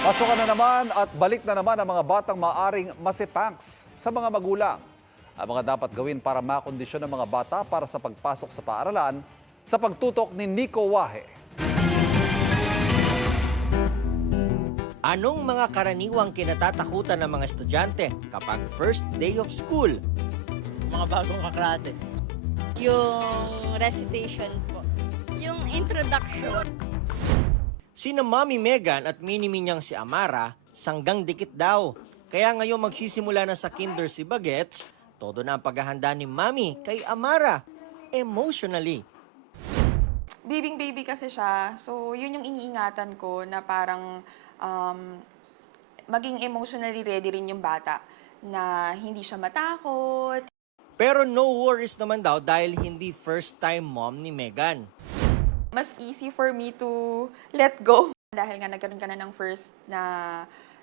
Pasukan na naman at balik na naman ang mga batang maaring masipangs sa mga magulang. Ang mga dapat gawin para makondisyon ng mga bata para sa pagpasok sa paaralan sa pagtutok ni Nico Wahe. Anong mga karaniwang kinatatakutan ng mga estudyante kapag first day of school? Mga bagong kaklase. Yung recitation po. Yung introduction. Sina Mami Megan at mini-mi niyang si Amara, sanggang dikit daw. Kaya ngayon magsisimula na sa kinder si Bagets, todo na ang paghahanda ni Mami kay Amara, emotionally. Baby kasi siya, so yun yung iniingatan ko na parang maging emotionally ready rin yung bata na hindi siya matakot. Pero no worries naman daw dahil hindi first time mom ni Megan. Mas easy for me to let go dahil nga nagkaroon ka na ng first na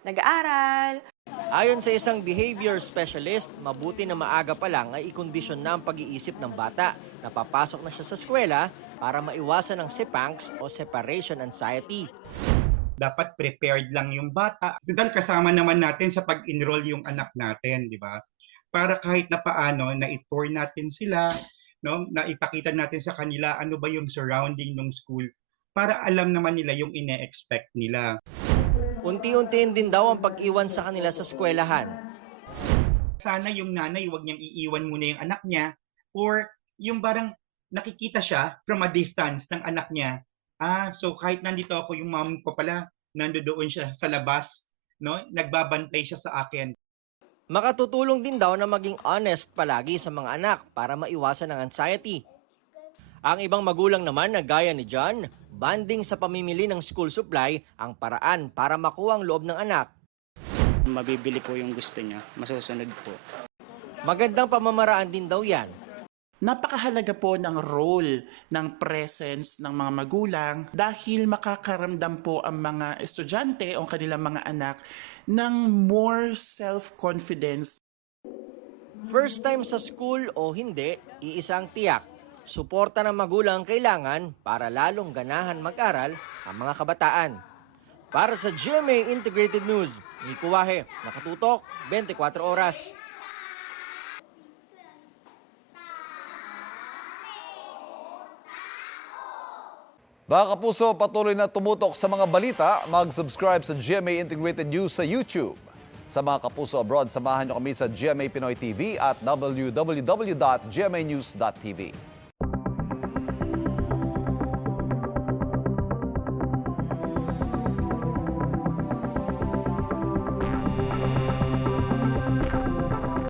nag-aaral. Ayon sa isang behavior specialist, mabuti na maaga pa lang ay ikondisyon na ang pag-iisip ng bata na papasok na siya sa eskwela para maiwasan ang sepangs o separation anxiety. Dapat prepared lang yung bata. Dahil kasama naman natin sa pag-enroll yung anak natin, di ba? Para kahit na paano, na-tour natin sila, no? Na ipakita natin sa kanila ano ba yung surrounding ng school para alam naman nila yung ine-expect nila. Unti-untiin din daw ang pag-iwan sa kanila sa eskwelahan. Sana yung nanay huwag niyang iiwan muna yung anak niya or yung parang nakikita siya from a distance ng anak niya. So kahit nandito ako, yung mom ko pala, nandoon siya sa labas, no? Nagbabantay siya sa akin. Makatutulong din daw na maging honest palagi sa mga anak para maiwasan ang anxiety. Ang ibang magulang naman na gaya ni John, banding sa pamimili ng school supply ang paraan para makuha ang loob ng anak. Mabibili po yung gusto niya, masusunod po. Magandang pamamaraan din daw yan. Napakahalaga po ng role ng presence ng mga magulang dahil makakaramdam po ang mga estudyante o kanilang mga anak ng more self-confidence. First time sa school o hindi, iisang tiyak. Suporta ng magulang kailangan para lalong ganahan mag-aral ang mga kabataan. Para sa GMA Integrated News, Nico Wahe, nakatutok 24 oras. Mga kapuso, patuloy na tumutok sa mga balita. Mag-subscribe sa GMA Integrated News sa YouTube. Sa mga kapuso abroad, samahan niyo kami sa GMA Pinoy TV at www.gmanews.tv.